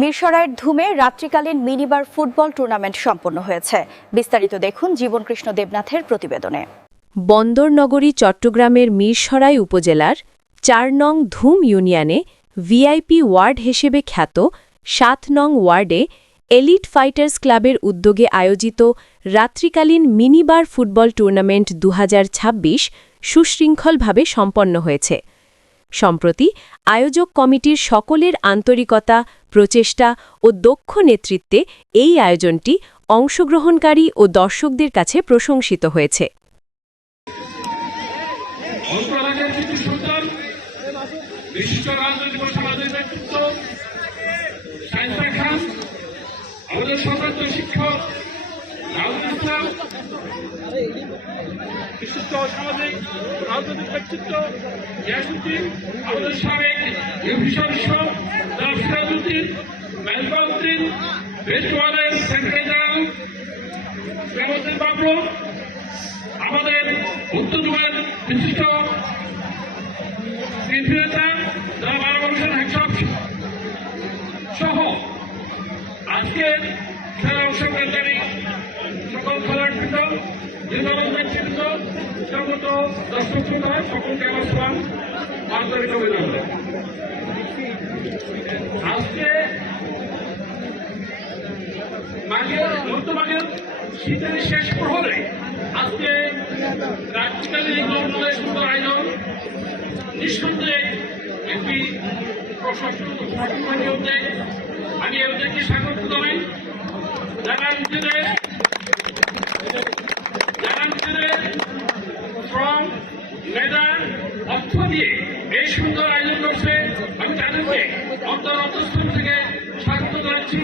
মিরসরাইয়ের ধুমে রাত্রিকালীন minibar football tournament সম্পন্ন হয়েছে। বিস্তারিত দেখুন জীবনকৃষ্ণ দেবনাথের প্রতিবেদনে। বন্দরনগরী চট্টগ্রামের মিরসরাই উপজেলার ৪ নং ধুম ইউনিয়নে ভিআইপি ওয়ার্ড হিসেবে খ্যাত ৭ নং ওয়ার্ডে এলিট ফাইটার্স ক্লাবের উদ্যোগে আয়োজিত রাত্রিকালীন মিনিবার ফুটবল টুর্নামেন্ট ২০২৬ সুশৃঙ্খলভাবে সম্পন্ন হয়েছে। সম্প্রতি আয়োজক কমিটির সকলের আন্তরিকতা, প্রচেষ্টা ও দক্ষ নেতৃত্বে এই আয়োজনটি অংশগ্রহণকারী ও দর্শকদের কাছে প্রশংসিত হয়েছে। বিশিষ্ট সামাজিক রাজনৈতিক ব্যক্তিত্ব গিয়াসউদ্দিন, আমাদের সাবেক ইউপি সদস্য সিরাজউদ্দিন, মেজবাউদ্দিন, বেজওয়ারের সেক্রেটারি জেনারেল বাবু, আমাদের উত্তর যুগের বিশিষ্ট নেতা সহ আজকের খেলা অংশগ্রহণকারী সকল খেলোয়াড়বৃন্দ, নির্বাচনবৃন্দ, স্বাগত দর্শক শ্রোতা সকলকে আমার সালাম, আন্তরিক অভিনন্দন। আজকে বর্তমানে শীতের শেষ প্রহরে আজকে রাত্রিকালীন এই সুন্দর আয়োজন নিঃসন্দেহে একটি প্রশংসনীয়। আমি এদেরকে স্বাগত জানাই। যারা নিজেদের শ্রম, মেধা, অর্থ দিয়ে এই সুন্দর আয়োজন করছে, আমি তাদেরকে অন্তরস্থল থেকে স্বাগত জানাচ্ছি।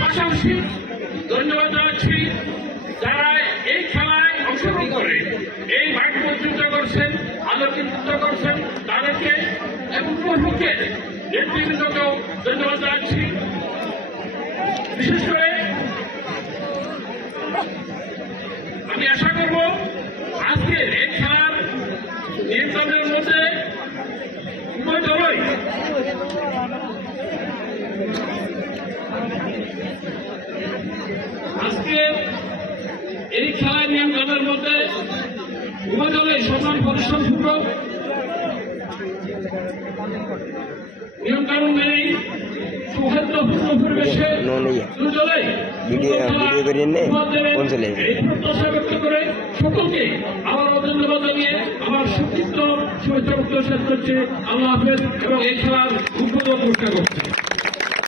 পাশাপাশি ধন্যবাদ জানাচ্ছি যারা এই খেলায় অংশগ্রহণ করে এই মাঠ পর্যন্ত করছেন, আলোকিত করছেন, তাদেরকে এবং প্রমুখের নেতৃবৃন্দকেও ধন্যবাদ জানাচ্ছি। বিশেষ করে আমি আশা করব আজকের এই খেলার নিয়ন্ত্রণের মধ্যে উভয় দলই আজকে এই খেলার নিয়ন্ত্রণের মধ্যে উভয় দলই সমান পরিশ্রমপূর্বক নিয়মকানুন মেনেই সৌহার্দ্যপূর্ণ পরিবেশে দুজনেই প্রত্যাশা ব্যক্ত করে সকলকে আমার ধন্যবাদ জানিয়ে আমার সুচিত্র শুভেচ্ছা শেষ করছে। আল্লাহ হাফেজ এবং এই খেলার উদ্বোধন করছে।